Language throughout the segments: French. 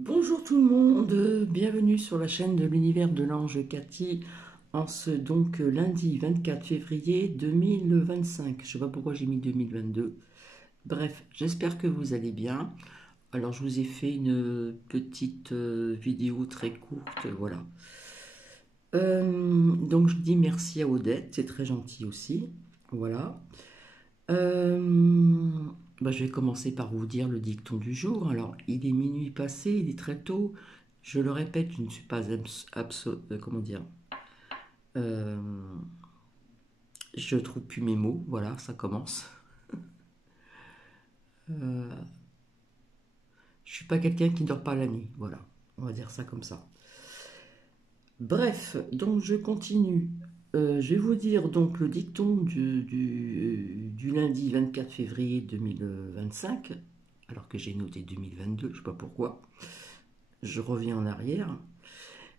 Bonjour tout le monde, bienvenue sur la chaîne de l'univers de l'ange Cathy en ce lundi 24 février 2025. Je sais pas pourquoi j'ai mis 2022. Bref, j'espère que vous allez bien. Alors je vous ai fait une petite vidéo très courte, voilà. Donc je dis merci à Odette, c'est très gentil aussi. Voilà. Euh, je vais commencer par vous dire le dicton du jour. Alors, il est minuit passé, il est très tôt. Je le répète, je ne suis pas comment dire, euh, je trouve plus mes mots. Voilà, ça commence. Euh, je suis pas quelqu'un qui dort pas la nuit. Voilà, on va dire ça comme ça. Bref, donc je continue. Je vais vous dire donc le dicton du lundi 24 février 2025, alors que j'ai noté 2022, je ne sais pas pourquoi. Je reviens en arrière.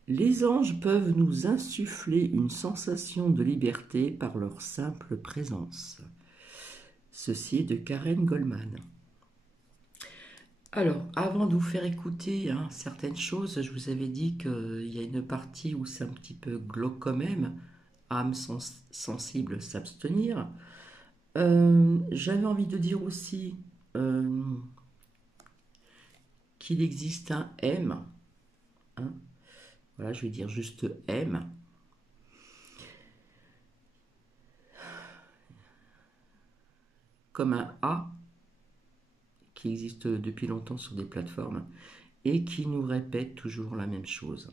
Les anges peuvent nous insuffler une sensation de liberté par leur simple présence. Ceci est de Karen Goldman. Alors, avant de vous faire écouter certaines choses, je vous avais dit qu'il y a une partie où c'est un petit peu glauque quand même, âme sensible s'abstenir. J'avais envie de dire aussi euh, qu'il existe un M. Hein. Voilà, je vais dire juste M. Comme un A qui existe depuis longtemps sur des plateformes et qui nous répète toujours la même chose.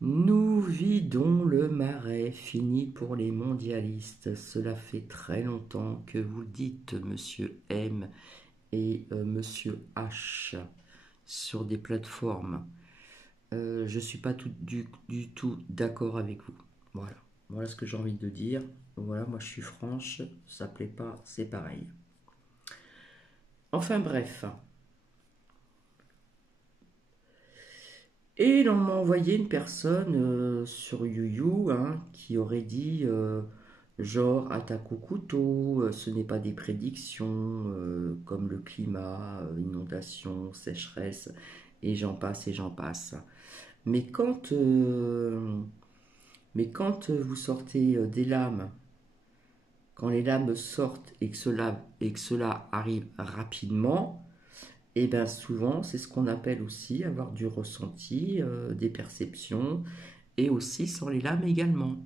Nous vidons le marais, fini pour les mondialistes. Cela fait très longtemps que vous dites, monsieur M et monsieur H, sur des plateformes. Je ne suis pas du tout d'accord avec vous. Voilà. Voilà ce que j'ai envie de dire. Voilà, moi je suis franche, ça plaît pas, c'est pareil. Enfin bref. Et l'on m'a envoyé une personne sur YouYou qui aurait dit genre attaque au couteau, ce n'est pas des prédictions comme le climat, inondation, sécheresse, et j'en passe et j'en passe. Mais quand vous sortez des lames, quand les lames sortent et que cela arrive rapidement, et bien souvent, c'est ce qu'on appelle aussi avoir du ressenti, des perceptions, et aussi sur les lames également.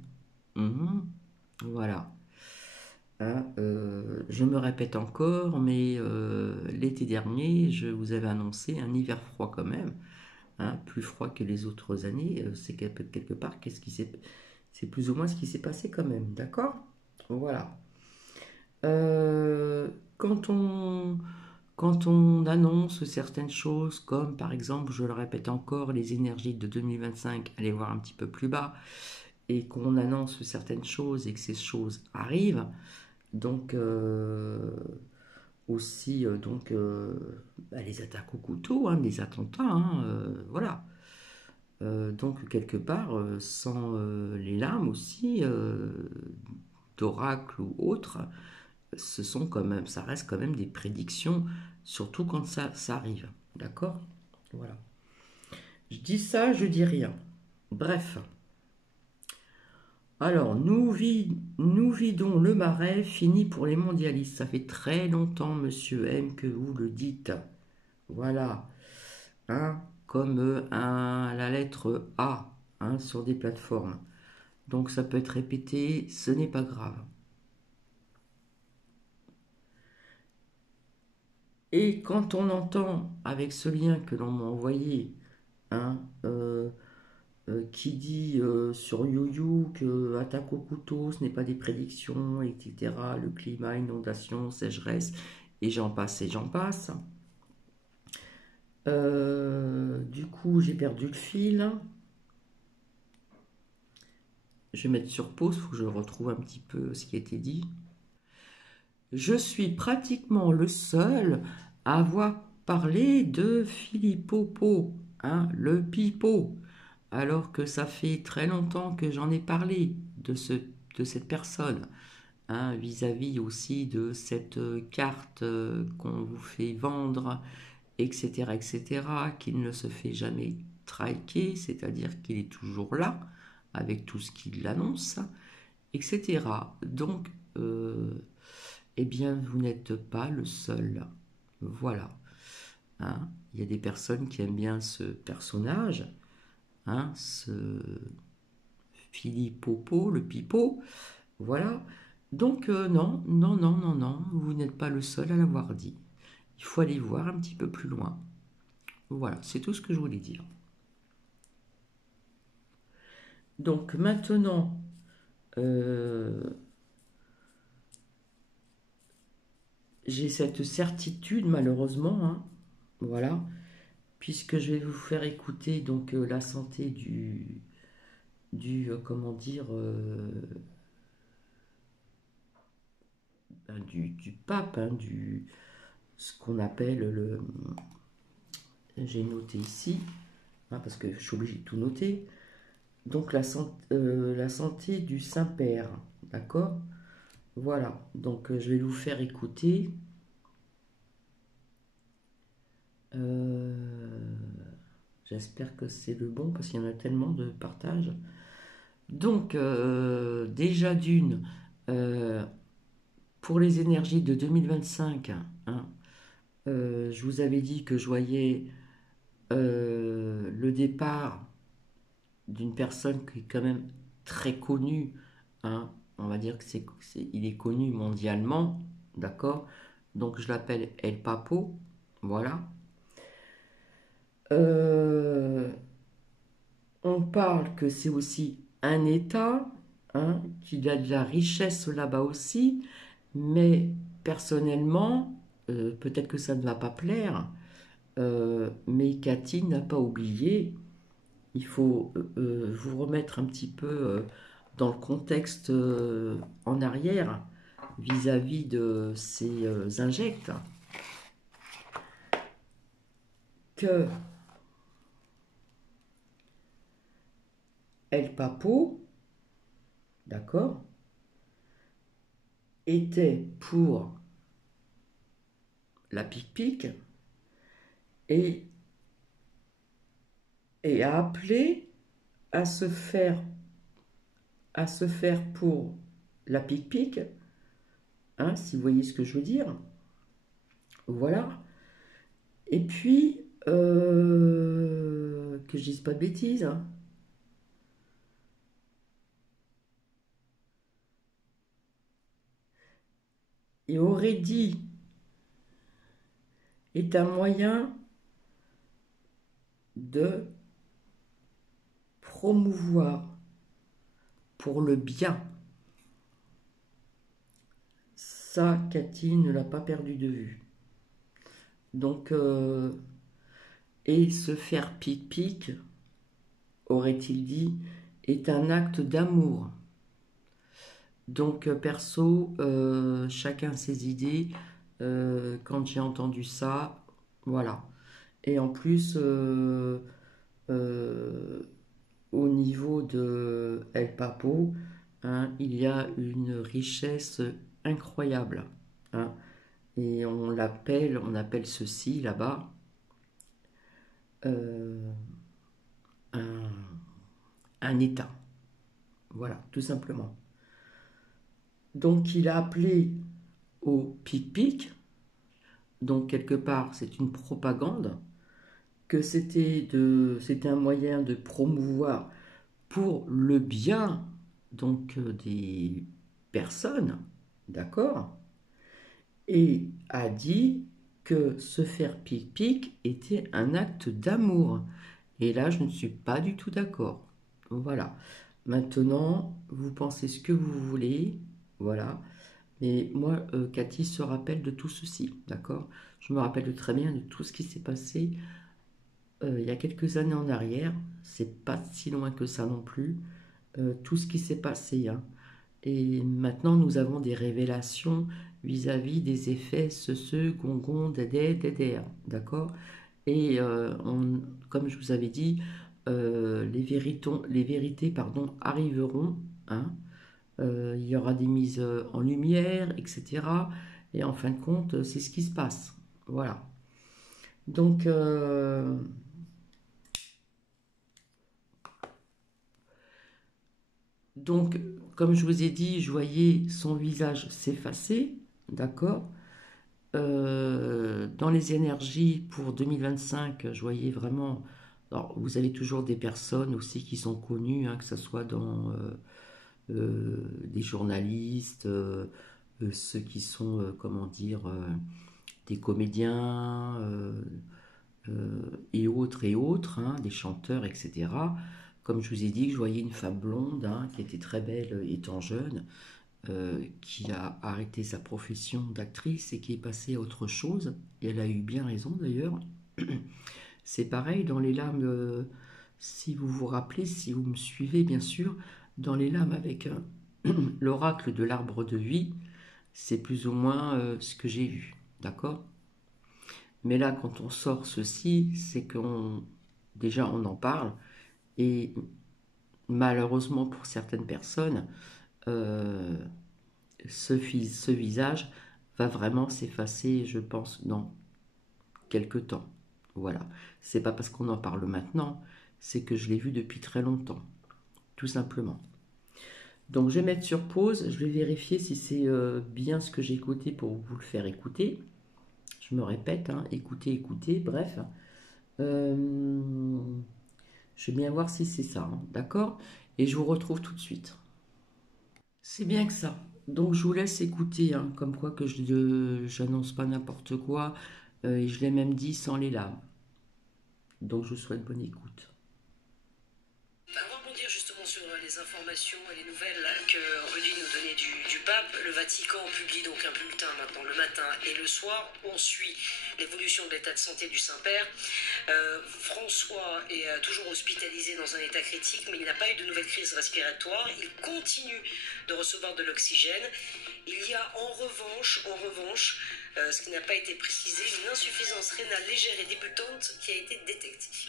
Mhm. Voilà. Je me répète encore, mais l'été dernier, je vous avais annoncé un hiver froid quand même, plus froid que les autres années. C'est quelque part, c'est plus ou moins ce qui s'est passé quand même, d'accord? Voilà. Euh, quand on, Quand on annonce certaines choses, comme par exemple, je le répète encore, les énergies de 2025, allez voir un petit peu plus bas, et qu'on annonce certaines choses et que ces choses arrivent, donc aussi les attaques au couteau, des attentats, voilà. Donc quelque part, sans les larmes aussi, d'oracle ou autres, ça reste quand même des prédictions, surtout quand ça arrive. D'accord? Voilà. Je dis ça, je dis rien. Bref. Alors, nous vidons le marais, fini pour les mondialistes. Ça fait très longtemps, monsieur M, que vous le dites. Voilà. Comme la lettre A sur des plateformes. Donc, ça peut être répété, ce n'est pas grave. Et quand on entend avec ce lien que l'on m'a envoyé, hein, euh, qui dit sur YouYou que attaque au couteau, ce n'est pas des prédictions, etc. Le climat, inondation, sécheresse, et j'en passe et j'en passe. Du coup, j'ai perdu le fil. Je vais mettre sur pause, il faut que je retrouve un petit peu ce qui a été dit. Je suis pratiquement le seul à avoir parlé de Philippopo, le pipeau, alors que ça fait très longtemps que j'en ai parlé de cette personne, vis-à-vis aussi de cette carte qu'on vous fait vendre etc., qu'il ne se fait jamais traquer, c'est-à-dire qu'il est toujours là, avec tout ce qu'il annonce, etc. Donc, eh bien, vous n'êtes pas le seul. Voilà. Hein. Il y a des personnes qui aiment bien ce personnage, hein, ce Philippe Popo, le pipeau. Voilà. Donc, non, non, non, non, non, vous n'êtes pas le seul à l'avoir dit. Il faut aller voir un petit peu plus loin. Voilà, c'est tout ce que je voulais dire. Donc maintenant, j'ai cette certitude malheureusement, hein, voilà, puisque je vais vous faire écouter donc la santé du comment dire, du pape, hein, ce qu'on appelle j'ai noté ici, hein, parce que je suis obligé de tout noter. Donc la santé du Saint-Père, d'accord? Voilà, donc je vais vous faire écouter. J'espère que c'est le bon parce qu'il y en a tellement de partages. Donc déjà d'une, euh, pour les énergies de 2025, hein, je vous avais dit que je voyais le départ d'une personne qui est quand même très connue, hein, on va dire que il est connu mondialement, d'accord? Donc je l'appelle El Papo, voilà. Euh, on parle que c'est aussi un État, hein, qu'il a de la richesse là-bas aussi, mais personnellement, peut-être que ça ne va pas plaire, mais Cathy n'a pas oublié. Il faut vous remettre un petit peu dans le contexte en arrière vis-à-vis de ces injectes que El Papo, d'accord, était pour la pique-pique et, et a appelé à se faire pour la pique-pique, hein, si vous voyez ce que je veux dire. Voilà. Et puis, que je dise pas de bêtises, hein. Et aurait dit est un moyen de promouvoir pour le bien. Ça, Cathy ne l'a pas perdu de vue. Donc, et se faire pic-pic, aurait-il dit, est un acte d'amour. Donc, perso, chacun ses idées. Quand j'ai entendu ça, voilà. Et en plus, euh, au niveau de El Papo, hein, il y a une richesse incroyable, hein. Et on appelle ceci là-bas euh, un, un État. Voilà, tout simplement. Donc il a appelé au pic-pic, donc quelque part c'est une propagande, que c'était un moyen de promouvoir pour le bien donc des personnes, d'accord, et a dit que se faire pic-pic était un acte d'amour. Et là, je ne suis pas du tout d'accord. Voilà. Maintenant, vous pensez ce que vous voulez, voilà. Mais moi, Cathy se rappelle de tout ceci, d'accord? Je me rappelle très bien de tout ce qui s'est passé il y a quelques années en arrière. C'est pas si loin que ça non plus. Tout ce qui s'est passé, hein. Et maintenant, nous avons des révélations vis-à-vis des effets gongon, dédé, dédère, d'accord? Et comme je vous avais dit, les vérités pardon, arriveront, hein. Il y aura des mises en lumière, etc. Et en fin de compte, c'est ce qui se passe. Voilà. Donc, donc, comme je vous ai dit, je voyais son visage s'effacer, d'accord? Dans les énergies pour 2025, je voyais vraiment. Alors, vous avez toujours des personnes aussi qui sont connues, hein, que ce soit dans des journalistes, ceux qui sont, comment dire, des comédiens et autres, hein, des chanteurs, etc. Comme je vous ai dit, je voyais une femme blonde, hein, qui était très belle étant jeune, qui a arrêté sa profession d'actrice et qui est passée à autre chose. Et elle a eu bien raison d'ailleurs. C'est pareil dans les lames, si vous vous rappelez, si vous me suivez bien sûr, dans les lames avec l'oracle de l'arbre de vie, c'est plus ou moins ce que j'ai vu. D'accord? Mais là, quand on sort ceci, c'est qu'on déjà on en parle et malheureusement pour certaines personnes, euh, ce visage va vraiment s'effacer, je pense, dans quelques temps. Voilà. C'est pas parce qu'on en parle maintenant, c'est que je l'ai vu depuis très longtemps, tout simplement. Donc je vais mettre sur pause, je vais vérifier si c'est bien ce que j'ai écouté pour vous le faire écouter. Je me répète, hein, écoutez, écoutez, bref. Euh, je vais bien voir si c'est ça, hein, d'accord? Et je vous retrouve tout de suite. C'est bien que ça. Donc je vous laisse écouter, hein, comme quoi que je j'annonce pas n'importe quoi, et je l'ai même dit sans les larmes. Donc je vous souhaite bonne écoute. On va rebondir justement sur les informations et les nouvelles que Rudy nous donnait du pape. Le Vatican publie donc un bulletin maintenant le matin et le soir. On suit l'évolution de l'état de santé du Saint-Père. François est toujours hospitalisé dans un état critique, mais il n'a pas eu de nouvelle crise respiratoire. Il continue de recevoir de l'oxygène. Il y a en revanche, ce qui n'a pas été précisé, une insuffisance rénale légère et débutante qui a été détectée.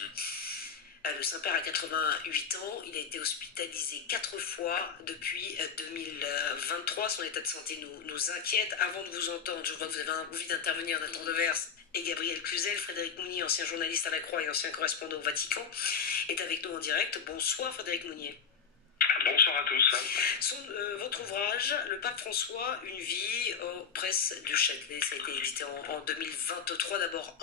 Le Saint-Père a 88 ans, il a été hospitalisé 4 fois depuis 2023. Son état de santé nous inquiète. Avant de vous entendre, je vois que vous avez envie d'intervenir, Nathan Devers et Gabriel Cluzel. Frédéric Mounier, ancien journaliste à la Croix et ancien correspondant au Vatican, est avec nous en direct. Bonsoir Frédéric Mounier. Bonsoir à tous. Votre ouvrage, Le Pape François, une vie aux presses du Châtelet, ça a été édité en 2023. D'abord,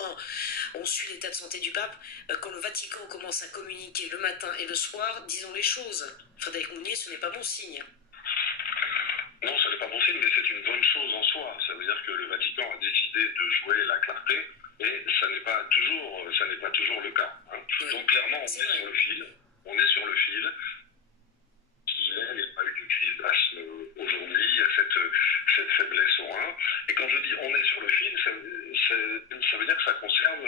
on suit l'état de santé du pape. Quand le Vatican commence à communiquer le matin et le soir, disons les choses. Frédéric Mounier, ce n'est pas bon signe. Non, ce n'est pas bon signe, mais c'est une bonne chose en soi. Ça veut dire que le Vatican a décidé de jouer la clarté, et ça n'est pas toujours le cas. Hein. Oui. Donc clairement, on est sur le fil. On est sur le fil. Il n'y a pas eu de crise d'asthme aujourd'hui, il y a cette faiblesse au rein. Et quand je dis on est sur le fil, ça veut dire que ça concerne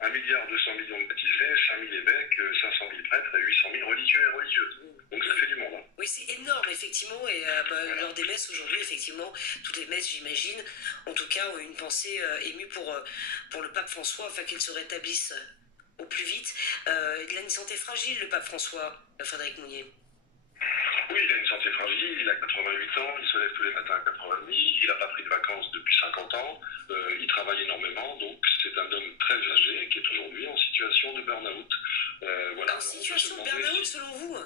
1,2 milliard de baptisés, 5 000 évêques, 500 000 prêtres et 800 000 religieux et religieuses. Donc ça fait du monde. Hein. Oui, c'est énorme, effectivement. Et voilà. Lors des messes aujourd'hui, effectivement, toutes les messes, j'imagine, en tout cas, ont une pensée émue pour le pape François, afin qu'il se rétablisse au plus vite. Il a une santé fragile, le pape François, Frédéric Mounier. Oui, il a une santé fragile, il a 88 ans, il se lève tous les matins à 4h30, il n'a pas pris de vacances depuis 50 ans, il travaille énormément, donc c'est un homme très âgé qui est aujourd'hui en situation de burn-out. Voilà. En situation de burn-out, selon vous?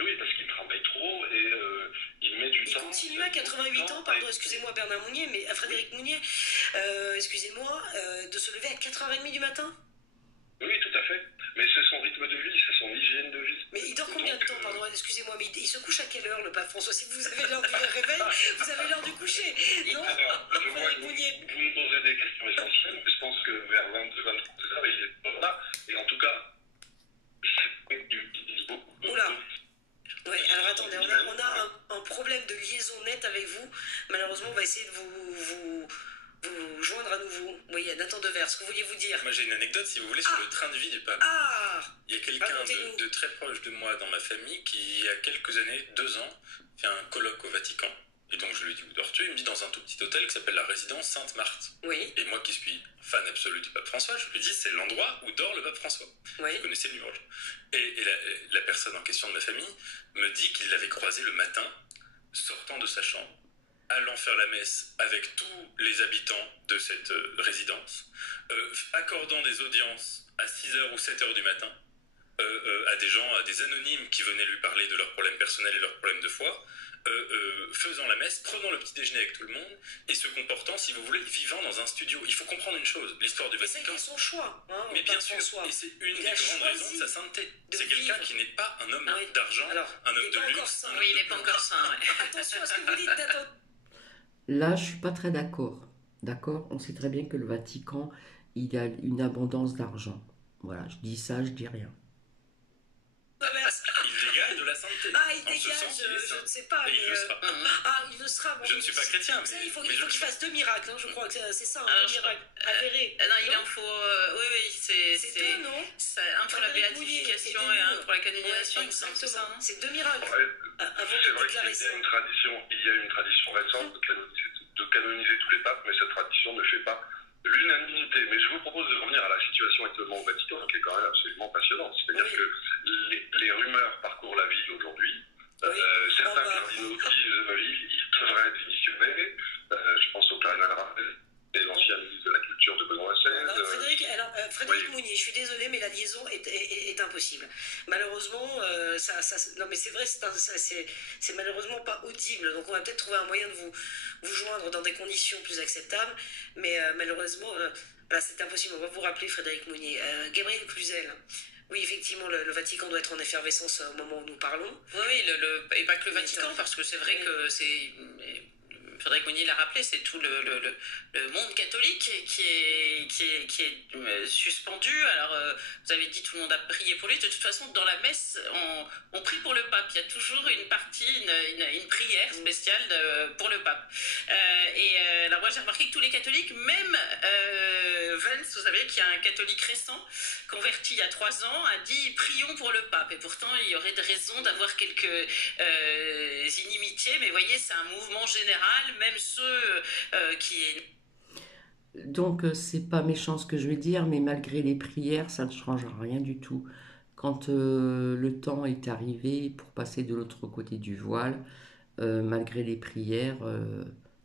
Oui, parce qu'il travaille trop et il met du temps. Il continue à 88 ans, pardon, excusez-moi Bernard Mounier, mais à Frédéric Mounier, excusez-moi, de se lever à 4h30 du matin? Oui, tout à fait. Mais c'est son rythme de vie, c'est son hygiène de vie. Mais il dort combien de temps, pardon, excusez-moi, mais il se couche à quelle heure, le pape François? Si vous avez l'heure du réveil, vous avez l'heure du coucher, non? Alors, je vois que vous me posez des questions essentielles, mais je pense que vers 22-23 heures, il est pas là. Et en tout cas, c'est du beaucoup. Oula. Ouais, alors attendez, on a un problème de liaison nette avec vous. Malheureusement, on va essayer de vous joindre à nouveau. Oui, il y a Nathan Devers, ce que vouliez-vous dire? Moi j'ai une anecdote, si vous voulez, sur le train de vie du pape. Il y a quelqu'un de très proche de moi dans ma famille qui, il y a quelques années, 2 ans, fait un colloque au Vatican. Et donc je lui dis où dors-tu? Il me dit dans un tout petit hôtel qui s'appelle la résidence Sainte-Marthe. Oui. Et moi qui suis fan absolu du pape François, je lui dis c'est l'endroit où dort le pape François. Oui. Vous connaissez le numéro. Et la personne en question de ma famille me dit qu'il l'avait croisé le matin sortant de sa chambre. allant faire la messe avec tous les habitants de cette résidence, accordant des audiences à 6h ou 7h du matin à des gens, à des anonymes qui venaient lui parler de leurs problèmes personnels et leurs problèmes de foi, faisant la messe, prenant le petit déjeuner avec tout le monde et se comportant, si vous voulez, vivant dans un studio. Il faut comprendre une chose, l'histoire du Vatican. C'est son choix. Hein, mais bien sûr, et c'est une des grandes raisons de sa sainteté. C'est quelqu'un qui n'est pas un homme d'argent, un homme de luxe. Oui, il n'est pas encore saint. Attention à ce que vous dites, Là, je suis pas très d'accord. D'accord? On sait très bien que le Vatican, il a une abondance d'argent. Voilà, je dis ça, je dis rien. Il dégage de la sainteté. Ah, il dégage, je ne sais pas. Et il le sera. Ah, il le sera. Bon, je ne suis pas chrétien, mais il faut qu'il fasse 2 miracles, hein, je crois que c'est ça, deux miracles avérés. Non, il en faut... oui, c'est 2, non? Un pour la béatification et un pour la canonisation, il me semble, c'est ça. C'est 2 miracles. Avant de déclarer ça. Il y a une tradition récente de canoniser tous les papes, mais cette tradition ne fait pas l'unanimité. Mais je vous propose de revenir à la situation actuellement au Vatican, qui est quand même absolument passionnante. C'est-à-dire que les rumeurs parcourent la ville aujourd'hui. Certains cardinaux disent ils devraient démissionner. Je pense au cardinal Ravel, l'ancien ministre de la Culture de Benoît XVI. Frédéric Mounier, je suis désolée, mais la liaison est impossible. Malheureusement, non mais c'est vrai, c'est malheureusement pas audible. Donc on va peut-être trouver un moyen de vous joindre dans des conditions plus acceptables. Mais malheureusement, c'est impossible. On va vous rappeler Frédéric Mounier. Gabriel Cluzel. Oui, effectivement, le Vatican doit être en effervescence au moment où nous parlons. Oui, et pas que le Vatican, parce que c'est vrai que c'est... Frédéric Mounier l'a rappelé, c'est tout le monde catholique qui est suspendu. Alors, vous avez dit tout le monde a prié pour lui. De toute façon, dans la messe, on prie pour le pape. Il y a toujours une partie, une prière spéciale pour le pape. Alors moi, j'ai remarqué que tous les catholiques, même Vence, vous savez, qui est un catholique récent, converti il y a 3 ans, a dit « prions pour le pape ». Et pourtant, il y aurait de raisons d'avoir quelques inimitiés. Mais vous voyez, c'est un mouvement général. Même ceux qui... Donc, c'est pas méchant ce que je vais dire, mais malgré les prières, ça ne change rien du tout. Quand le temps est arrivé pour passer de l'autre côté du voile, malgré les prières,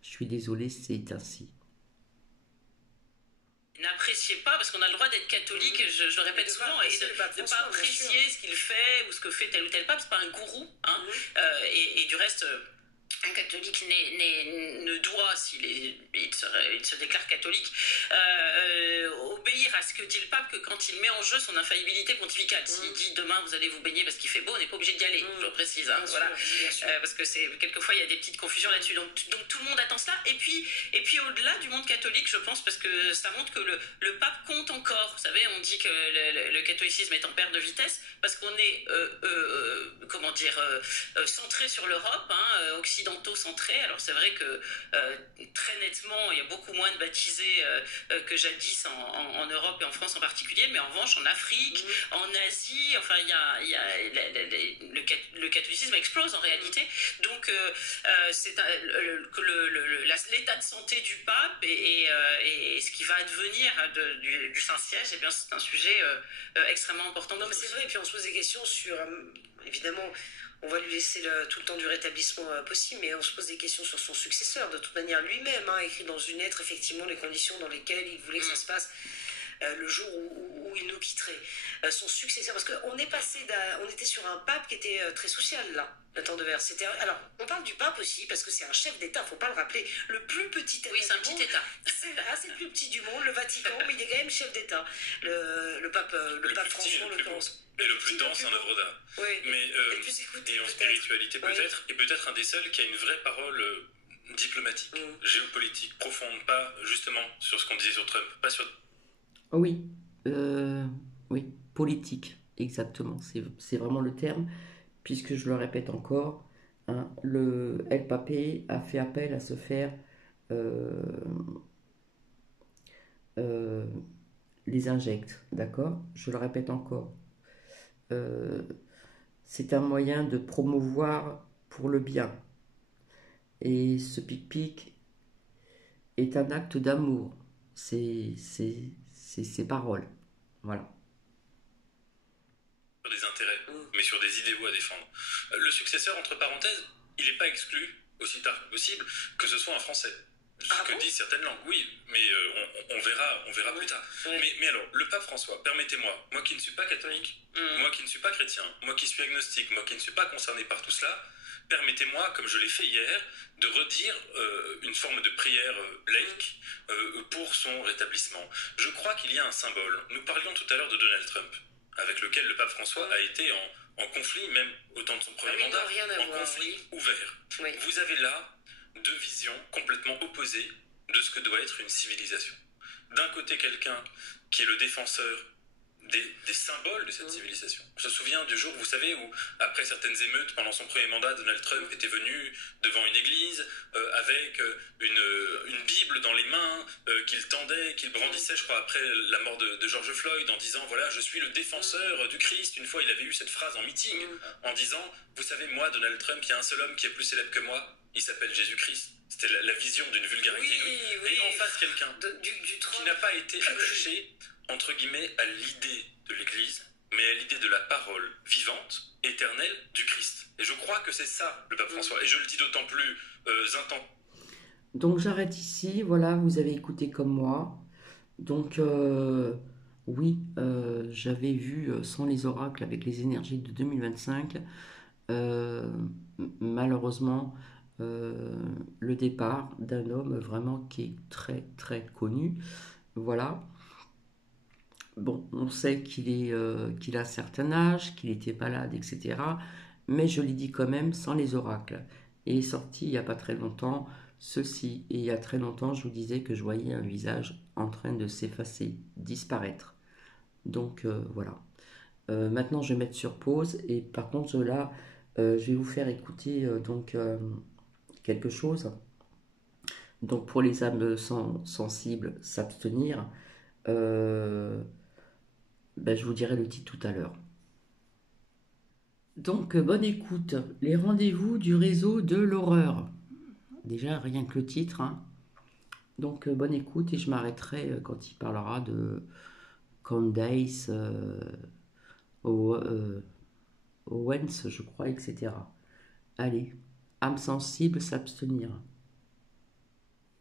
je suis désolée, c'est ainsi. N'appréciez pas, parce qu'on a le droit d'être catholique, je le répète souvent, et de ne pas apprécier ce qu'il fait ou ce que fait tel ou tel pape, c'est pas un gourou, hein, et du reste... Un catholique ne doit, il se déclare catholique, obéir à ce que dit le pape que quand il met en jeu son infaillibilité pontificale. S'il dit demain vous allez vous baigner parce qu'il fait beau, on n'est pas obligé d'y aller, je le précise. Hein, voilà. Parce que quelquefois il y a des petites confusions là-dessus. Donc tout le monde attend cela. Et puis au-delà du monde catholique, je pense, parce que ça montre que le pape compte encore. Vous savez, on dit que le catholicisme est en perte de vitesse parce qu'on est, centré sur l'Europe, hein, occidentaux centrés. Alors c'est vrai que très nettement, il y a beaucoup moins de baptisés que jadis en Europe et en France en particulier, mais en revanche en Afrique, en Asie, enfin le catholicisme explose en réalité. Donc c'est l'état de santé du pape et ce qui va advenir du Saint-Siège, eh bien c'est un sujet extrêmement important. Non mais c'est vrai, et puis on se pose des questions sur, évidemment, on va lui laisser tout le temps du rétablissement possible, mais on se pose des questions sur son successeur. De toute manière, lui-même a écrit dans une lettre, effectivement, les conditions dans lesquelles il voulait que ça se passe le jour où il nous quitterait. Son successeur, parce qu'on on était sur un pape qui était très social, là, le temps de verre. Alors, on parle du pape aussi, parce que c'est un chef d'État, faut pas le rappeler. Le plus petit État. Oui, c'est un petit État. C'est le plus petit du monde, le Vatican, mais il est quand même chef d'État. Le pape François, en l'occurrence. Et le plus dense en œuvre d'art. Oui. Mais, et en spiritualité peut-être, et peut-être un des seuls qui a une vraie parole diplomatique, géopolitique, profonde, pas justement sur ce qu'on disait sur Trump, pas sur... Oui, oui, politique, exactement, c'est vraiment le terme, puisque je le répète encore, hein, le El Papé a fait appel à se faire les injects, d'accord? Je le répète encore. C'est un moyen de promouvoir pour le bien. Et ce pic-pic est un acte d'amour. C'est ses paroles. Voilà. Sur des intérêts, mais sur des idéaux à défendre. Le successeur, entre parenthèses, il n'est pas exclu aussi tard que possible, que ce soit en français. Ce que disent certaines langues, oui, mais on verra plus tard. Mais alors, le pape François, permettez-moi, moi qui ne suis pas catholique, moi qui ne suis pas chrétien, moi qui suis agnostique, moi qui ne suis pas concerné par tout cela, permettez-moi, comme je l'ai fait hier, de redire une forme de prière laïque pour son rétablissement. Je crois qu'il y a un symbole. Nous parlions tout à l'heure de Donald Trump, avec lequel le pape François a été en conflit, même au temps de son premier mandat, conflit ouvert. Oui. Vous avez là deux visions complètement opposées de ce que doit être une civilisation. D'un côté, quelqu'un qui est le défenseur des symboles de cette civilisation. On se souvient du jour, vous savez, où, après certaines émeutes, pendant son premier mandat, Donald Trump était venu devant une église avec une Bible dans les mains qu'il tendait, qu'il brandissait, je crois, après la mort de George Floyd, en disant, voilà, je suis le défenseur du Christ. Une fois, il avait eu cette phrase en meeting, en disant, vous savez, moi, Donald Trump, il y a un seul homme qui est plus célèbre que moi, il s'appelle Jésus-Christ. C'était la vision d'une vulgarité. Oui. Et en face, quelqu'un qui n'a pas été attaché, entre guillemets, à l'idée de l'Église, mais à l'idée de la parole vivante, éternelle du Christ. Et je crois que c'est ça, le pape François. Et je le dis d'autant plus intensément. Donc j'arrête ici, voilà, vous avez écouté comme moi. Donc oui, j'avais vu Sans les oracles avec les énergies de 2025, malheureusement, le départ d'un homme vraiment qui est très très connu. Voilà. Bon, on sait qu'il a un certain âge, qu'il était malade, etc. Mais je l'ai dit quand même, Sans les oracles. Et est sorti il n'y a pas très longtemps, ceci. Et il y a très longtemps, je vous disais que je voyais un visage en train de s'effacer, disparaître. Donc voilà. Maintenant, je vais mettre sur pause. Et par contre, là, je vais vous faire écouter quelque chose. Donc pour les âmes sensibles, s'abstenir. Je vous dirai le titre tout à l'heure. Donc, bonne écoute. Les rendez-vous du réseau de l'horreur. Déjà, rien que le titre. Hein. Donc, bonne écoute et je m'arrêterai quand il parlera de Candace Owens, je crois, etc. Allez, âme sensible, s'abstenir.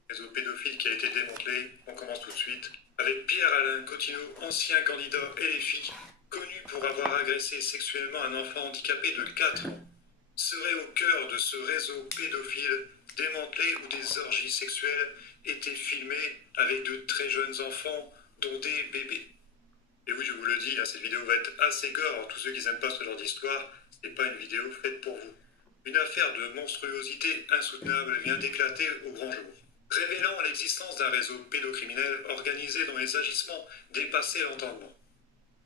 Réseau pédophile qui a été démantelé, on commence tout de suite. Avec Pierre-Alain Cotineau, ancien candidat LFI, connu pour avoir agressé sexuellement un enfant handicapé de 4 ans, serait au cœur de ce réseau pédophile démantelé où des orgies sexuelles étaient filmées avec de très jeunes enfants, dont des bébés. Et oui, je vous le dis, cette vidéo va être assez gore. Tous ceux qui n'aiment pas ce genre d'histoire, ce n'est pas une vidéo faite pour vous. Une affaire de monstruosité insoutenable vient d'éclater au grand jour, révélant l'existence d'un réseau pédocriminel organisé dont les agissements dépassaient l'entendement.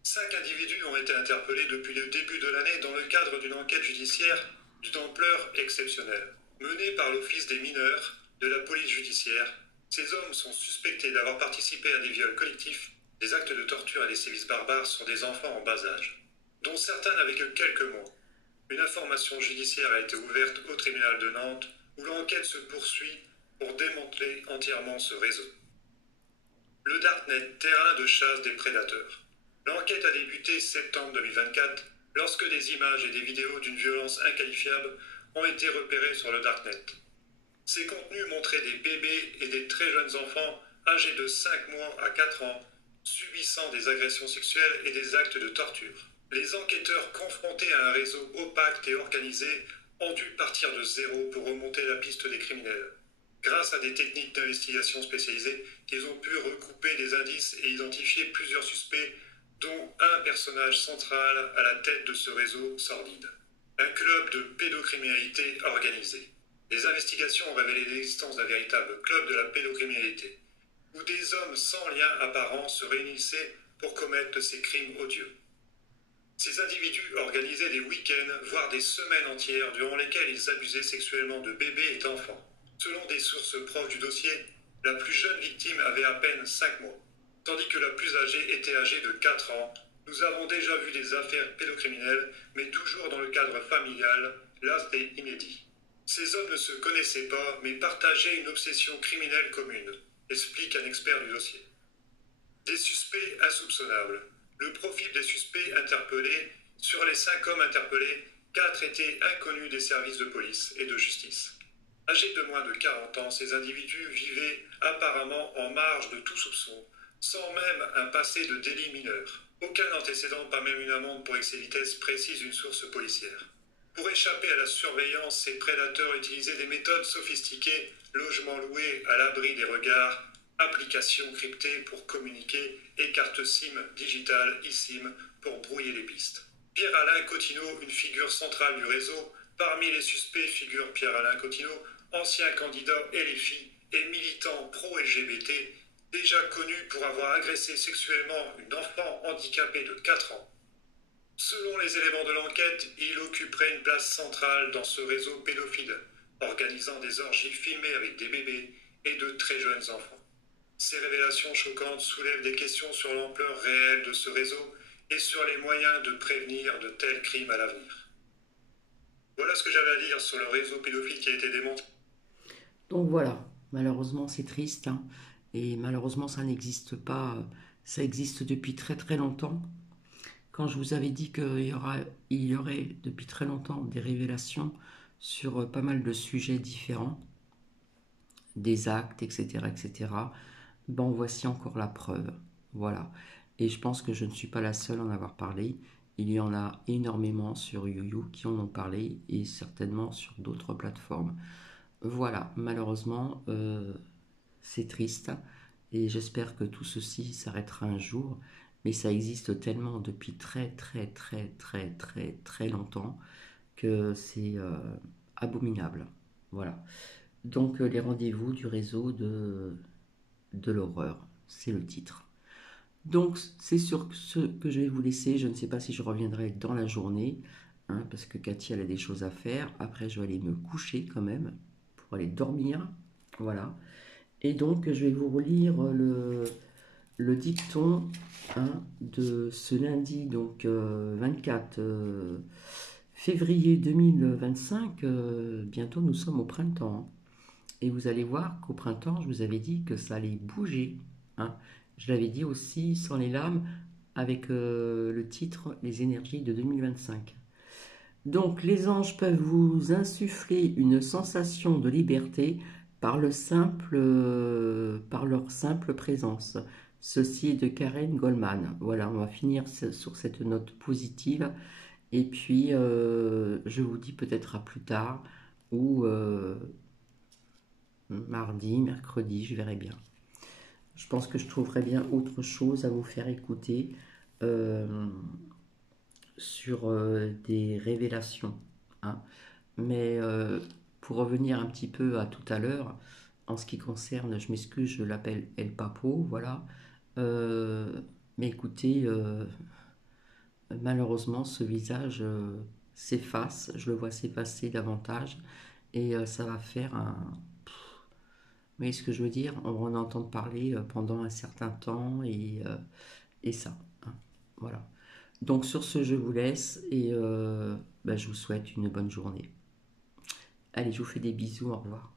5 individus ont été interpellés depuis le début de l'année dans le cadre d'une enquête judiciaire d'une ampleur exceptionnelle. Menée par l'Office des mineurs de la police judiciaire, ces hommes sont suspectés d'avoir participé à des viols collectifs, des actes de torture et des sévices barbares sur des enfants en bas âge, dont certains n'avaient que quelques mois. Une information judiciaire a été ouverte au tribunal de Nantes, où l'enquête se poursuit pour démanteler entièrement ce réseau. Le Darknet, terrain de chasse des prédateurs. L'enquête a débuté septembre 2024, lorsque des images et des vidéos d'une violence inqualifiable ont été repérées sur le Darknet. Ces contenus montraient des bébés et des très jeunes enfants âgés de 5 mois à 4 ans, subissant des agressions sexuelles et des actes de torture. Les enquêteurs confrontés à un réseau opaque et organisé ont dû partir de zéro pour remonter la piste des criminels. Grâce à des techniques d'investigation spécialisées, ils ont pu recouper des indices et identifier plusieurs suspects, dont un personnage central à la tête de ce réseau sordide. Un club de pédocriminalité organisée. Les investigations ont révélé l'existence d'un véritable club de la pédocriminalité, où des hommes sans lien apparent se réunissaient pour commettre ces crimes odieux. Ces individus organisaient des week-ends, voire des semaines entières, durant lesquelles ils abusaient sexuellement de bébés et d'enfants. Selon des sources proches du dossier, la plus jeune victime avait à peine 5 mois, tandis que la plus âgée était âgée de 4 ans. Nous avons déjà vu des affaires pédocriminelles, mais toujours dans le cadre familial, là c'est inédit. Ces hommes ne se connaissaient pas, mais partageaient une obsession criminelle commune, explique un expert du dossier. Des suspects insoupçonnables. Le profil des suspects interpellés, sur les 5 hommes interpellés, 4 étaient inconnus des services de police et de justice. Âgés de moins de 40 ans, ces individus vivaient apparemment en marge de tout soupçon, sans même un passé de délit mineur. Aucun antécédent, pas même une amende pour excès de vitesse, précise une source policière. Pour échapper à la surveillance, ces prédateurs utilisaient des méthodes sophistiquées, logements loués à l'abri des regards, applications cryptées pour communiquer et cartes SIM digitales eSIM pour brouiller les pistes. Pierre-Alain Cotineau, une figure centrale du réseau. Parmi les suspects figure Pierre-Alain Cotineau, ancien candidat LFI et militant pro-LGBT, déjà connu pour avoir agressé sexuellement une enfant handicapée de 4 ans. Selon les éléments de l'enquête, il occuperait une place centrale dans ce réseau pédophile, organisant des orgies filmées avec des bébés et de très jeunes enfants. Ces révélations choquantes soulèvent des questions sur l'ampleur réelle de ce réseau et sur les moyens de prévenir de tels crimes à l'avenir. Voilà ce que j'avais à dire sur le réseau pédophile qui a été démontré. Donc voilà, malheureusement c'est triste, hein, et malheureusement ça n'existe pas, ça existe depuis très très longtemps. Quand je vous avais dit qu'il y aurait depuis très longtemps des révélations sur pas mal de sujets différents, des actes, etc., etc., bon, voici encore la preuve, voilà. Et je pense que je ne suis pas la seule à en avoir parlé. Il y en a énormément sur YouYou qui en ont parlé et certainement sur d'autres plateformes. Voilà, malheureusement, c'est triste et j'espère que tout ceci s'arrêtera un jour. Mais ça existe tellement depuis très très très très très très longtemps que c'est abominable. Voilà. Donc les rendez-vous du réseau de l'horreur, c'est le titre. Donc c'est sur ce que je vais vous laisser. Je ne sais pas si je reviendrai dans la journée, hein, parce que Cathy elle a des choses à faire. Après je vais aller me coucher quand même pour aller dormir. Voilà. Et donc je vais vous relire le dicton, hein, de ce lundi, donc 24 février 2025. Bientôt nous sommes au printemps. Et vous allez voir qu'au printemps, je vous avais dit que ça allait bouger, hein. Je l'avais dit aussi sans les lames avec le titre « Les énergies de 2025 ». Donc les anges peuvent vous insuffler une sensation de liberté par leur simple présence. Ceci est de Karen Goldman. Voilà, on va finir sur cette note positive. Et puis, je vous dis peut-être à plus tard, ou mardi, mercredi, je verrai bien. Je pense que je trouverai bien autre chose à vous faire écouter sur des révélations, hein. Mais pour revenir un petit peu à tout à l'heure, en ce qui concerne, je m'excuse, je l'appelle El Papo, voilà. Mais écoutez, malheureusement, ce visage s'efface, je le vois s'effacer davantage, et ça va faire un... Vous voyez ce que je veux dire? On va en entendre parler pendant un certain temps, et ça, hein, voilà. Donc sur ce, je vous laisse, et je vous souhaite une bonne journée. Allez, je vous fais des bisous, au revoir.